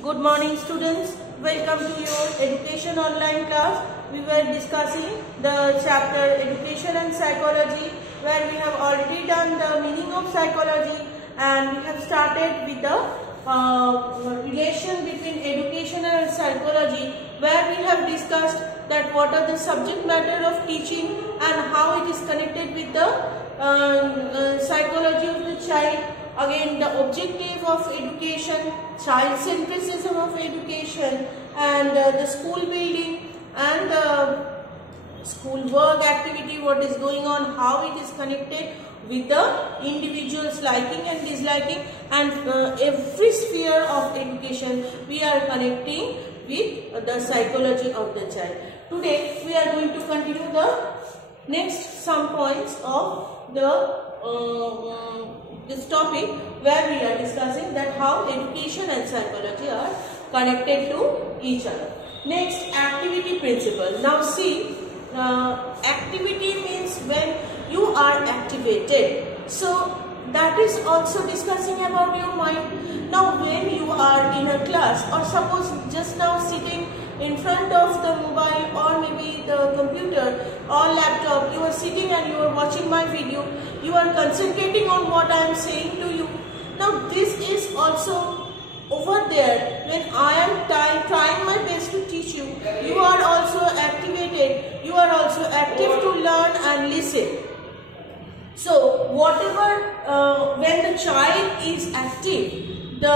Good morning students, welcome to your education online class. We were discussing the chapter education and psychology, where we have already done the meaning of psychology and we have started with the relation between education and psychology, where we have discussed that what are the subject matter of teaching and how it is connected with the psychology of the child. Again, the objective of education, child centricism of education, and the school building and the school work activity, what is going on, how it is connected with the individual's liking and disliking, and every sphere of education we are connecting with the psychology of the child. Today we are going to continue the next some points of the this topic, where we are discussing that how education and psychology are connected to each other. Next, activity principle. Now see, activity means when you are activated. So that is also discussing about your mind. Now when you are in a class, or suppose just now sitting in front of the mobile or maybe the computer or laptop, you are sitting and you are watching my video, you are concentrating on what I am saying to you. Now this is also over there when I am trying my best to teach you. You are also activated, you are also active to learn and listen. So whatever, when the child is active, the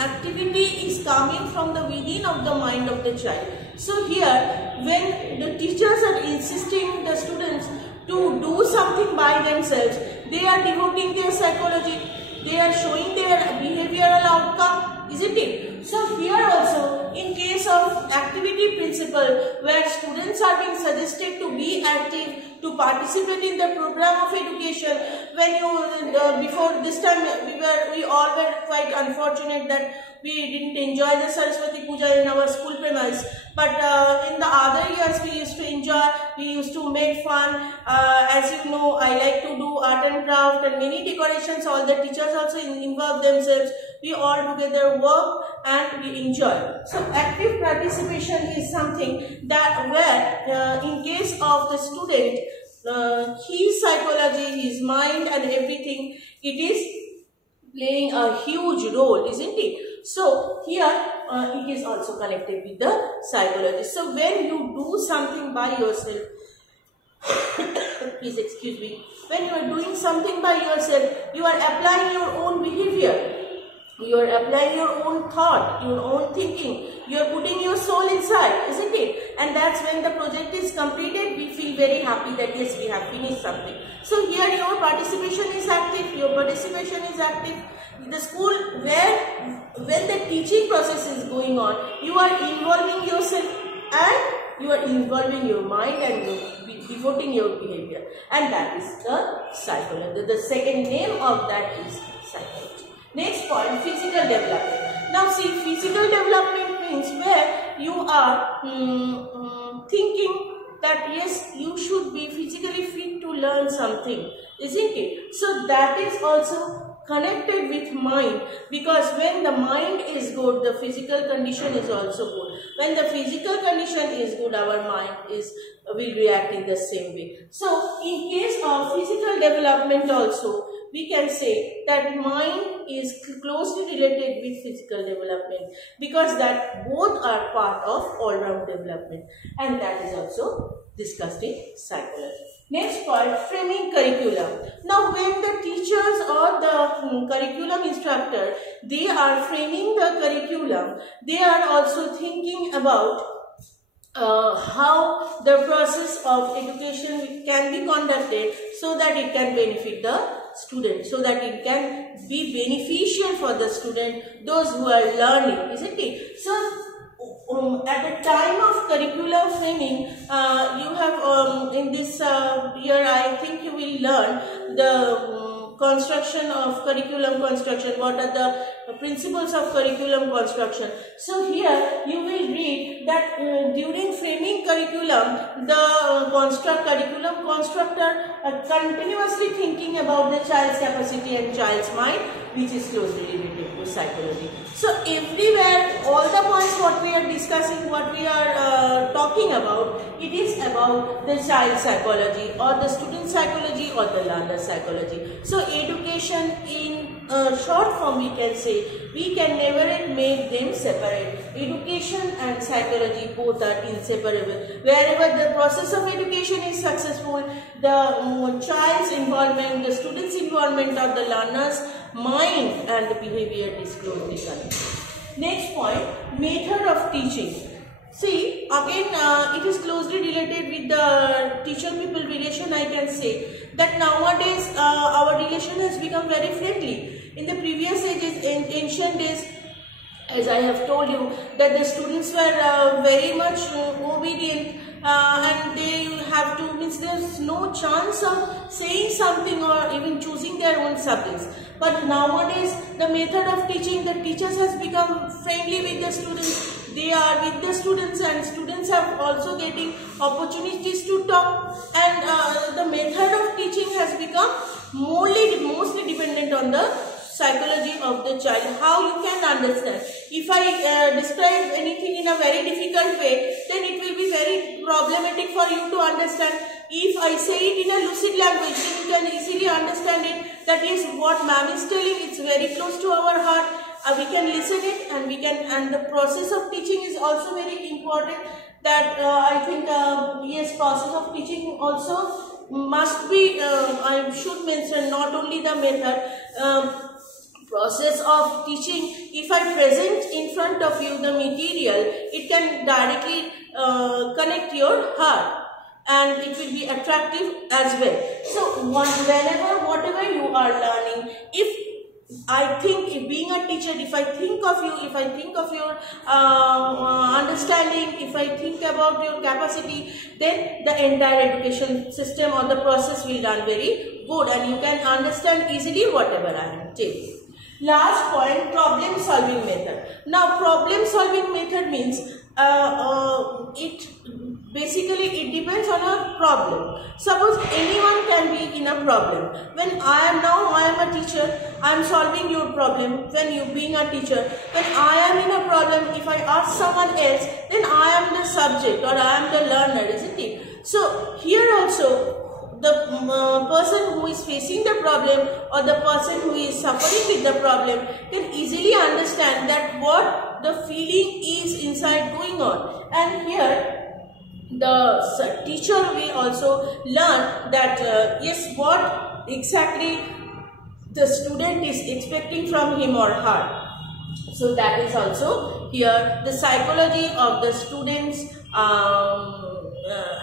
activity is coming from the within of the mind of the child. So here, when the teachers are insisting the students to do something by themselves, they are devoting their psychology, they are showing their behavioral outcome, isn't it? So here also, in case of activity principle, where students are being suggested to be active, to participate in the program of education, when you before this time we all were quite unfortunate that we didn't enjoy the Saraswati Puja in our school premise, but in the other years we used to enjoy, we used to make fun. As you know, I like to do art and craft and many decorations. All the teachers also involve themselves. We all together work and we enjoy. So active participation is something that where in case of the student, his psychology, his mind and everything, it is playing a huge role, isn't it? So here it is also connected with the psychology. So when you do something by yourself, please excuse me, when you are doing something by yourself, you are applying your own behavior. You are applying your own thought, your own thinking. You are putting your soul inside, isn't it? And that's when the project is completed, we feel very happy that yes, we have finished something. So here your participation is active, your participation is active. The school where when the teaching process is going on, you are involving yourself and you are involving your mind and you are devoting your behavior. And that is the psychology. The second name of that is psychology. Next point, physical development. Now see, physical development means where you are thinking that yes, you should be physically fit to learn something, isn't it? So that is also connected with mind, because when the mind is good, the physical condition is also good. When the physical condition is good, our mind will react in the same way. So in case of physical development also, we can say that mind is closely related with physical development, because that both are part of all-round development, and that is also discussed in psychology. Next point, framing curriculum. Now when the teachers or the curriculum instructor, they are framing the curriculum, they are also thinking about how the process of education can be conducted so that it can benefit the student, so that it can be beneficial for the student, those who are learning, isn't it? So at the time of curriculum framing, you have in this year, I think you will learn the construction of curriculum construction. What are the principles of curriculum construction? So here you will read that during framing curriculum, the curriculum constructor are continuously thinking about the child's capacity and child's mind. which is closely related to psychology. So everywhere, all the points what we are discussing, what we are talking about, it is about the child psychology or the student psychology or the learner psychology. So education in short form we can say, we can never make them separate. Education and psychology both are inseparable. Wherever the process of education is successful, the child's involvement, the student's involvement or the learner's mind and behavior is closely connected. Next point, method of teaching. See, again it is closely related with the teacher-pupil relation. I can say that nowadays our relation has become very friendly. In the previous ages, in ancient days, as I have told you, that the students were very much obedient and they have to, means there's no chance of saying something or even choosing their own subjects. But nowadays, the method of teaching, the teachers has become friendly with the students. They are with the students and students are also getting opportunities to talk, and the method of teaching has become mostly dependent on the psychology of the child, how you can understand. If I describe anything in a very difficult way, then it will be very problematic for you to understand. If I say it in a lucid language, then you can easily understand it, that yes, what ma'am is telling, it's very close to our heart. We can listen it and we can, and the process of teaching is also very important. That I think yes, process of teaching also must be, I should mention not only the method, process of teaching. If I present in front of you the material, it can directly connect your heart and it will be attractive as well. So whenever, whatever you are learning, if I think, if being a teacher, if I think of you, if I think of your understanding, if I think about your capacity, then the entire education system or the process will run very good and you can understand easily whatever I am telling. Last point, problem solving method. Now problem solving method means it depends on a problem. Suppose anyone can be in a problem. When I am a teacher, I am solving your problem. When you being a teacher, when I am in a problem, if I ask someone else, then I am the subject or I am the learner, isn't it? So here also, the person who is facing the problem or the person who is suffering with the problem can easily understand that what the feeling is inside going on. And here the teacher will also learn that yes, what exactly the student is expecting from him or her. So that is also here the psychology of the students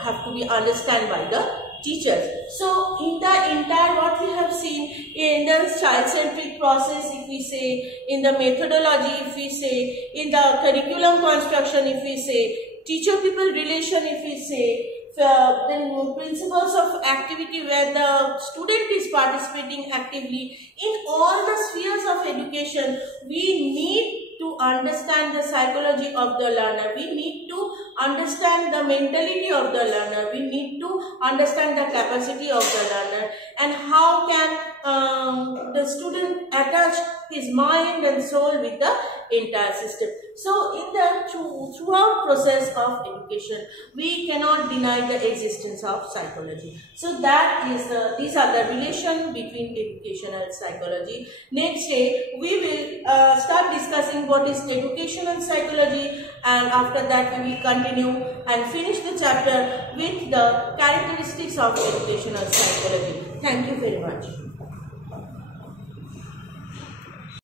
have to be understood by the teachers. So in the entire what we have seen in the child-centric process, if we say, in the methodology, if we say, in the curriculum construction, if we say, teacher-pupil relation, if we say, then principles of activity where the student is participating actively, in all the spheres of education, we need to understand the psychology of the learner. We need to understand the mentality of the learner. We need to understand the capacity of the learner and how can the student attach his mind and soul with the entire system. So in the throughout process of education, we cannot deny the existence of psychology. So that is these are the relation between education and psychology. Next day we will start discussing what is education and psychology, and after that we will continue and finish the chapter with the characteristics of education and psychology. Thank you very much.